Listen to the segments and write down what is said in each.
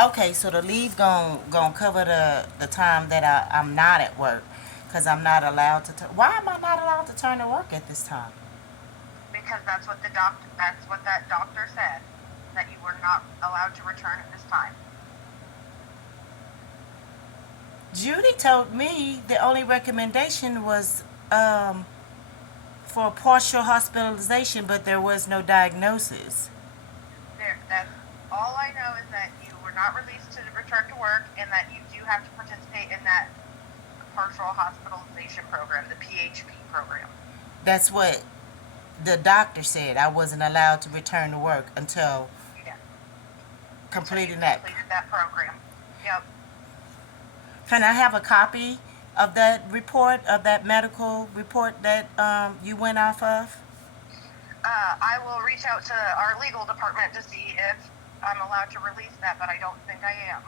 Okay, so the leave gon' cover the time that I'm not at work, cause I'm not allowed to. Why am I not allowed to turn to work at this time? Because that's what that doctor said, that you were not allowed to return at this time. Judy told me the only recommendation was for partial hospitalization, but there was no diagnosis. That's all I know is that you were not released to return to work, and that you do have to participate in that partial hospitalization program, the PHP program. That's what the doctor said. I wasn't allowed to return to work until Yeah, until you completing that. completed that program. Yep. Can I have a copy of that report, of that medical report that you went off of? I will reach out to our legal department to see if I'm allowed to release that, but I don't think I am.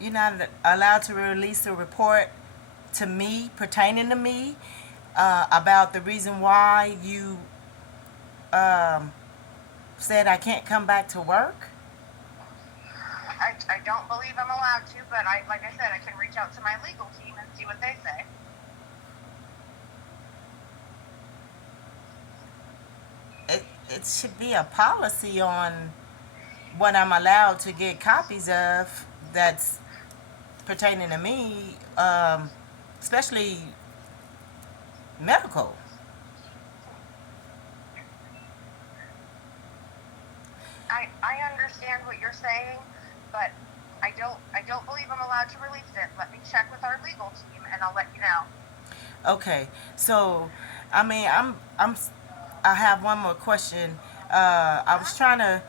You're not allowed to release a report to me, pertaining to me, about the reason why you um, said I can't come back to work? I don't believe I'm allowed to, but like I said, I can reach out to my legal team and see what they say. It should be a policy on what I'm allowed to get copies of that's pertaining to me, especially medical. I understand what you're saying, but I don't believe I'm allowed to release it. Let me check with our legal team and I'll let you know. Okay, so I mean, I have one more question. I was trying to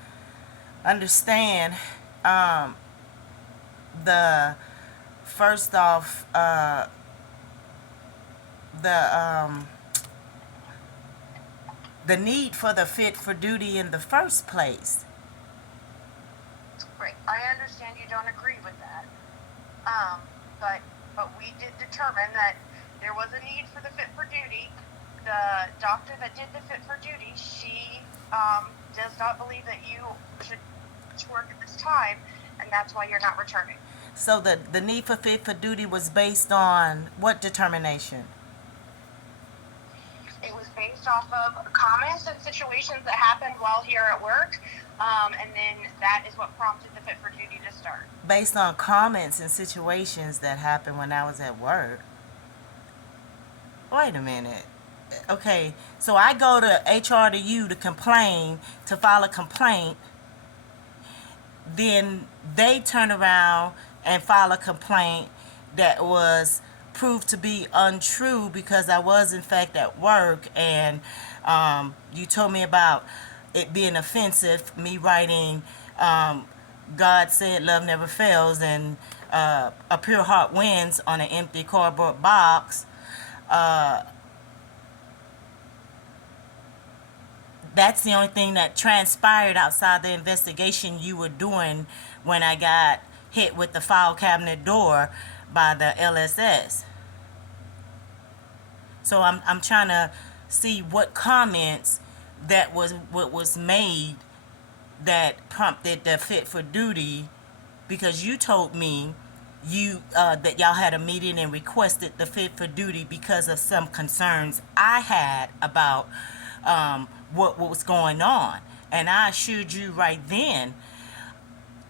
understand um, the first off the the need for the fit for duty in the first place. Great. I understand you don't agree with that. But we did determine that there was a need for the fit for duty. The doctor that did the fit for duty, she does not believe that you should work at this time, and that's why you're not returning. So the need for fit for duty was based on what determination? It was based off of comments and situations that happened while here at work, and then that is what prompted the fit for duty to start. Based on comments and situations that happened when I was at work. Wait a minute. Okay, so I go to HR to you to complain, to file a complaint, then they turn around and file a complaint that was proved to be untrue because I was in fact at work, and you told me about it being offensive, me writing God said love never fails and a pure heart wins on an empty cardboard box. That's the only thing that transpired outside the investigation you were doing when I got hit with the file cabinet door by the LSS. So I'm trying to see what comments that was what was made that prompted the fit for duty, because you told me you that y'all had a meeting and requested the fit for duty because of some concerns I had about what was going on, and I assured you right then,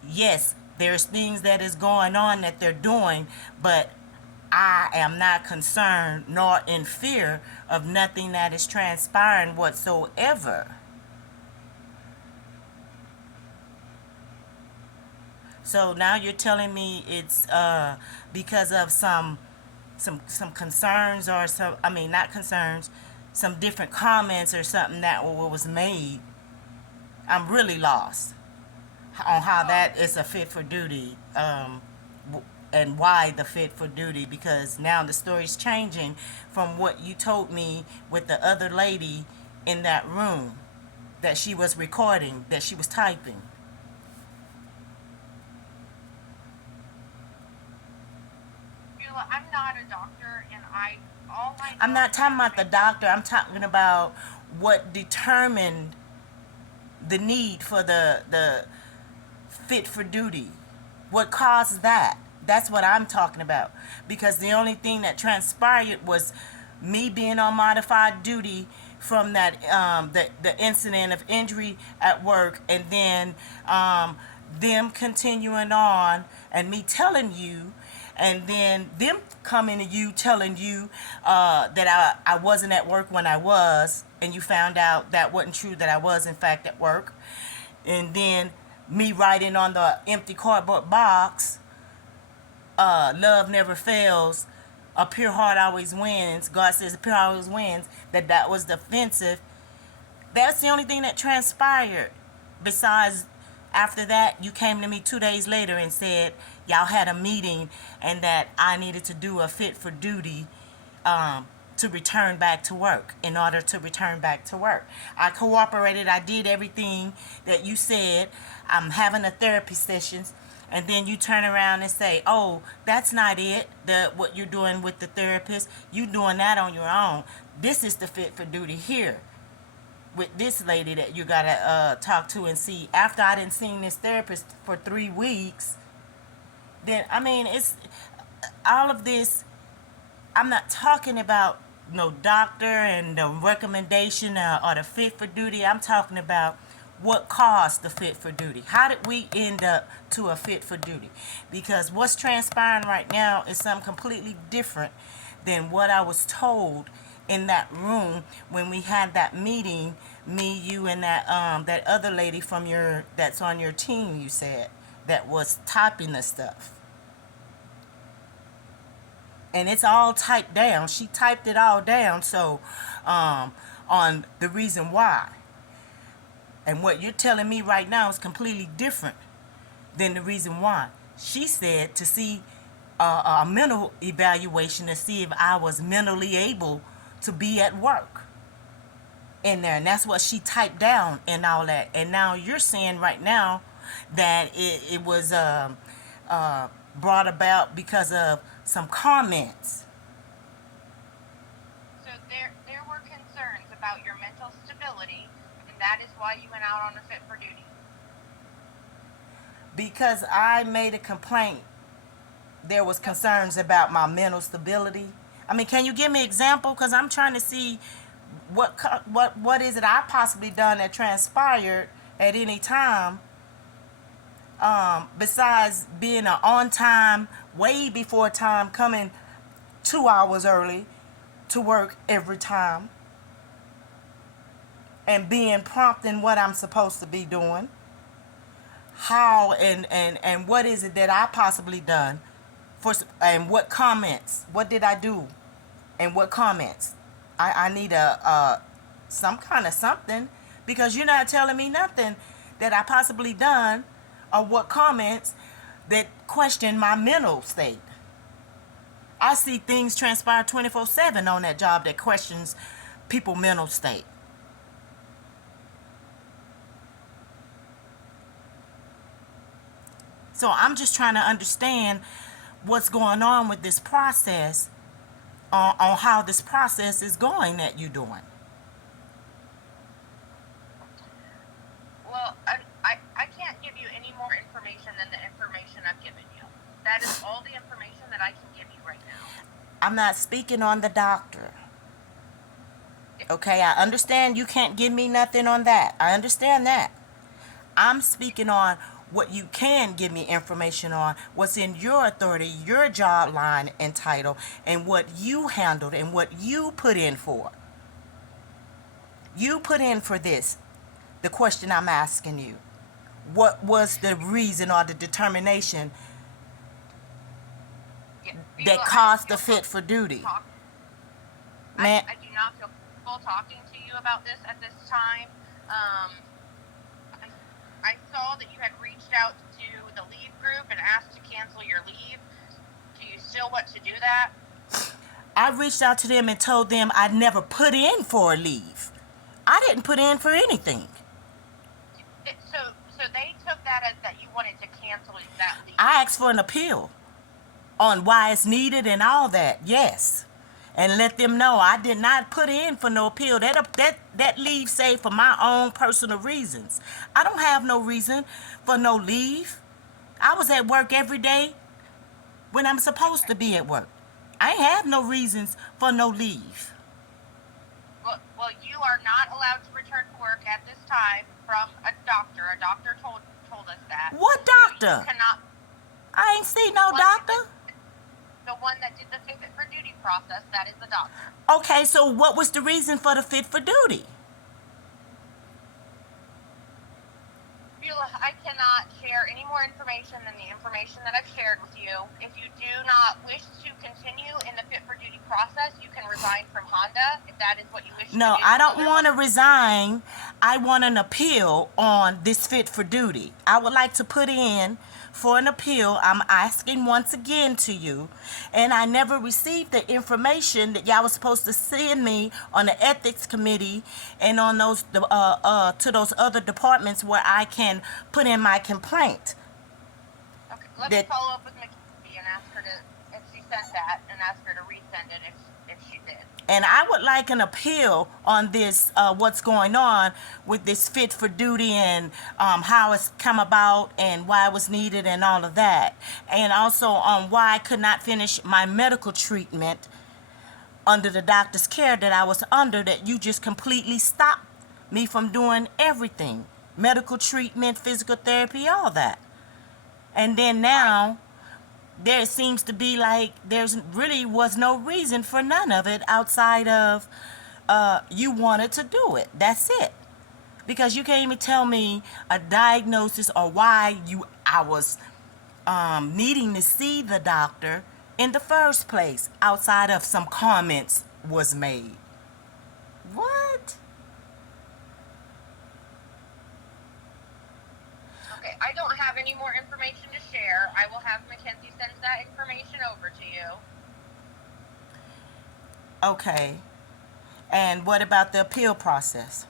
yes, there's things that is going on that they're doing, but I am not concerned nor in fear of nothing that is transpiring whatsoever. So now you're telling me it's because of some concerns, or some, I mean, not concerns, some different comments or something that was made. I'm really lost on how that is a fit for duty, and why the fit for duty, because now the story's changing from what you told me with the other lady in that room, that she was recording, that she was typing. Sheila, I'm not a doctor, and all I I'm know not is talking the about the information. doctor. I'm talking about what determined the need for the fit for duty? What caused that? That's what I'm talking about. Because the only thing that transpired was me being on modified duty from that the incident of injury at work, and then them continuing on and me telling you, and then them coming to you telling you that I wasn't at work when I was, and you found out that wasn't true, that I was in fact at work. And then me writing on the empty cardboard box, love never fails, a pure heart always wins. God says a pure heart always wins. That was defensive. That's the only thing that transpired. Besides, after that, you came to me 2 days later and said y'all had a meeting and that I needed to do a fit for duty to return back to work. In order to return back to work, I cooperated. I did everything that you said. I'm having a therapy sessions. And then you turn around and say, oh, that's not it, what you're doing with the therapist. You doing that on your own. This is the fit for duty here with this lady that you got to talk to and see. After I didn't see this therapist for 3 weeks, then, I mean, it's all of this. I'm not talking about no doctor and the recommendation or the fit for duty. I'm talking about what caused the fit for duty. How did we end up to a fit for duty? Because what's transpiring right now is something completely different than what I was told in that room when we had that meeting, me, you, and that other lady from that's on your team, you said, that was typing the stuff. And it's all typed down. She typed it all down. So on the reason why. And what you're telling me right now is completely different than the reason why. She said to see a mental evaluation to see if I was mentally able to be at work in there. And that's what she typed down and all that. And now you're saying right now that it was brought about because of some comments. So there were concerns about your mental stability, and that is why you went out on a fit for duty. Because I made a complaint, there was concerns about my mental stability. I mean, can you give me an example? Because I'm trying to see what is it I possibly done that transpired at any time, besides being an on time, way before time, coming 2 hours early to work every time, and being prompt in what I'm supposed to be doing. How and what is it that I possibly done for, and what comments, what did I do, and what comments? I need some kind of something, because you're not telling me nothing that I possibly done, or what comments that question my mental state. I see things transpire 24/7 on that job that questions people's mental state. So I'm just trying to understand what's going on with this process, on how this process is going that you're doing. Well, I can't give you any more information than the information I've given you. That is all the information that I can give you right now. I'm not speaking on the doctor. Okay, I understand you can't give me nothing on that. I understand that. I'm speaking on what you can give me information on, what's in your authority, your job line and title, and what you handled and what you put in for. You put in for this. The question I'm asking you, what was the reason or the determination that caused the fit for duty? Man, I do not feel comfortable talking to you about this at this time. I saw that you had reached out to the leave group and asked to cancel your leave. Do you still want to do that? I reached out to them and told them I never put in for a leave. I didn't put in for anything. So they took that as that you wanted to cancel that leave. I asked for an appeal on why it's needed and all that, yes. and let them know I did not put in for no appeal. That leave say for my own personal reasons. I don't have no reason for no leave. I was at work every day when I'm supposed to be at work. I ain't have no reasons for no leave. Well, you are not allowed to return to work at this time from a doctor. A doctor told us that. What So doctor? you cannot. I ain't see no doctor. The one that did the fit for duty process, that is the doctor. Okay, so what was the reason for the fit for duty? Beulah, I cannot share any more information than the information that I've shared with you. If you do not wish to continue in the fit for duty process, you can resign from Honda if that is what you wish to do. No, I don't want to resign. I want an appeal on this fit for duty. I would like to put in for an appeal. I'm asking once again to you, and I never received the information that y'all was supposed to send me on the ethics committee and on those to those other departments where I can put in my complaint. Okay, let me follow up with Mackenzie and ask her to, if she sent that, and ask her to resend it if she did. And I would like an appeal on this, what's going on with this fit for duty and how it's come about and why it was needed and all of that. And also on why I could not finish my medical treatment under the doctor's care that I was under, that you just completely stopped me from doing everything. Medical treatment, physical therapy, all that. And then now, there seems to be like there's really was no reason for none of it outside of you wanted to do it. That's it. Because you can't even tell me a diagnosis or why I was needing to see the doctor in the first place outside of some comments was made. What? Okay, I don't have any more information to share. I will have Mackenzie send that information over to you. Okay. And what about the appeal process?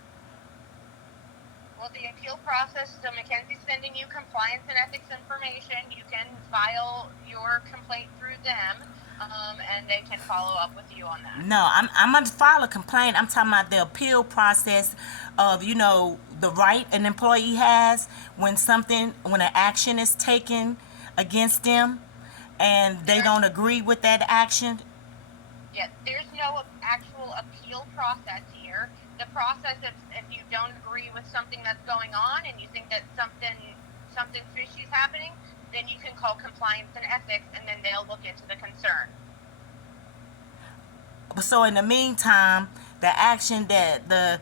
Well, the appeal process, so Mackenzie's sending you compliance and ethics information. You can file your complaint through them, and they can follow up with you on that. No, I'm going to file a complaint. I'm talking about the appeal process of, the right an employee has when an action is taken against them and they don't agree with that action. Yeah, there's no actual appeal process here. The process, if you don't agree with something that's going on and you think that something fishy is happening, then you can call compliance and ethics, and then they'll look into the concern. So in the meantime, the action that the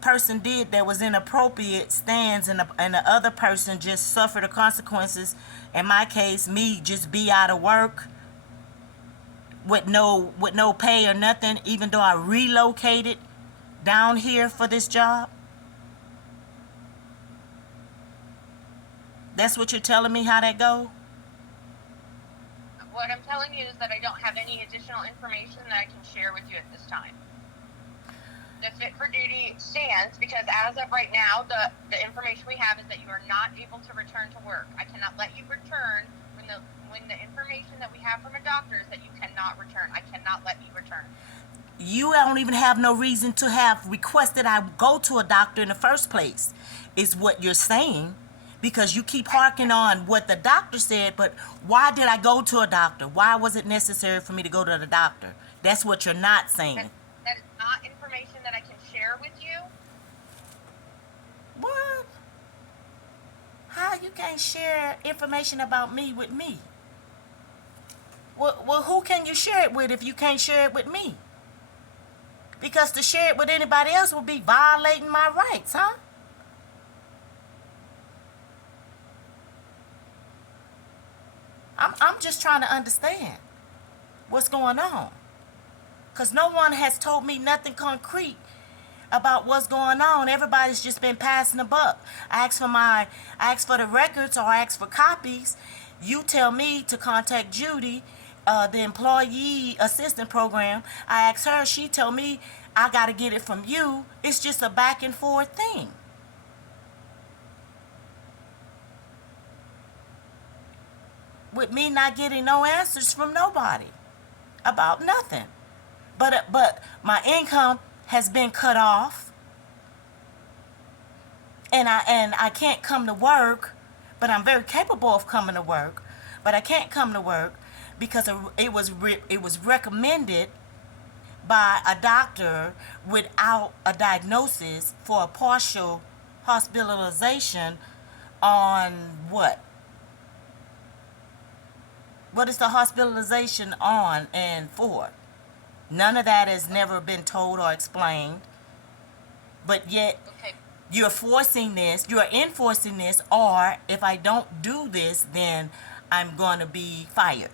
person did that was inappropriate stands, and the other person just suffered the consequences. In my case, me just be out of work with no pay or nothing, even though I relocated down here for this job. That's what you're telling me how that go? What I'm telling you is that I don't have any additional information that I can share with you at this time. The fit for duty stands because as of right now, the information we have is that you are not able to return to work. I cannot let you return when the information that we have from a doctor is that you cannot return. I cannot let you return. You don't even have no reason to have requested I go to a doctor in the first place, is what you're saying, because you keep harking on what the doctor said. But why did I go to a doctor? Why was it necessary for me to go to the doctor? That's what you're not saying. That is not information that I can share with you. What? How you can't share information about me with me? Well, who can you share it with if you can't share it with me? Because to share it with anybody else would be violating my rights, huh? I'm just trying to understand what's going on. Because no one has told me nothing concrete about what's going on. Everybody's just been passing the buck. I asked for the records, or I asked for copies. You tell me to contact Judy, the employee assistant program. I asked her, she told me I got to get it from you. It's just a back and forth thing. With me not getting no answers from nobody about nothing. but my income has been cut off, and I can't come to work, but I'm very capable of coming to work, but I can't come to work because it was recommended by a doctor without a diagnosis for a partial hospitalization on what? What is the hospitalization on and for? None of that has never been told or explained. But yet Okay. you're enforcing this, or if I don't do this, then I'm going to be fired.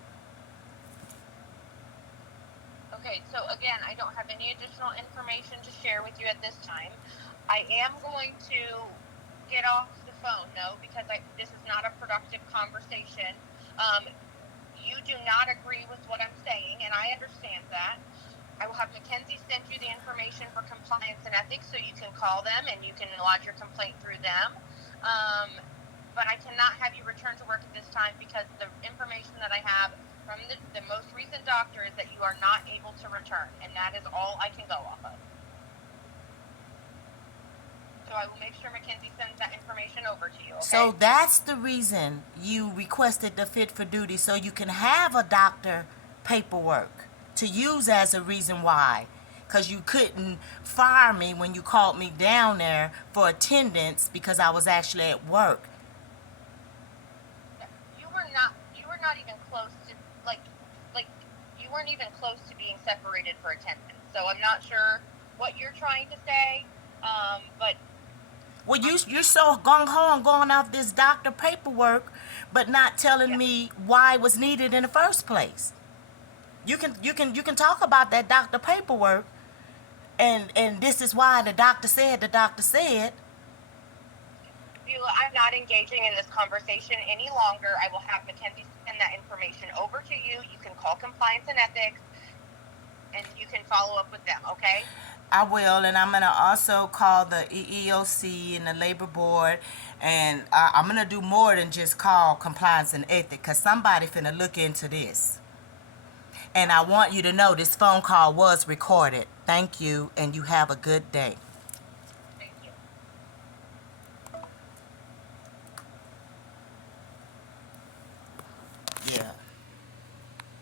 Okay, so again, I don't have any additional information to share with you at this time. I am going to get off the phone, though, because this is not a productive conversation. You do not agree with what I'm saying, and I understand that. I will have Mackenzie send you the information for compliance and ethics so you can call them and you can lodge your complaint through them. But I cannot have you return to work at this time because the information that I have from the most recent doctor is that you are not able to return, and that is all I can go off of. So I will make sure Mackenzie sends that information over to you, okay? So that's the reason you requested the fit for duty, so you can have a doctor paperwork to use as a reason why. Because you couldn't fire me when you called me down there for attendance because I was actually at work. You were not even close to, like you weren't even close to being separated for attendance. So I'm not sure what you're trying to say, but Well, you're so gung-ho on going off this doctor paperwork, but not telling me why it was needed in the first place. You can talk about that doctor paperwork, and this is why the doctor said. I'm not engaging in this conversation any longer. I will have Mackenzie send that information over to you. You can call compliance and ethics, and you can follow up with them, okay? I will, and I'm gonna also call the EEOC and the labor board, and I'm gonna do more than just call compliance and ethics, cause somebody finna look into this. And I want you to know this phone call was recorded. Thank you, and you have a good day.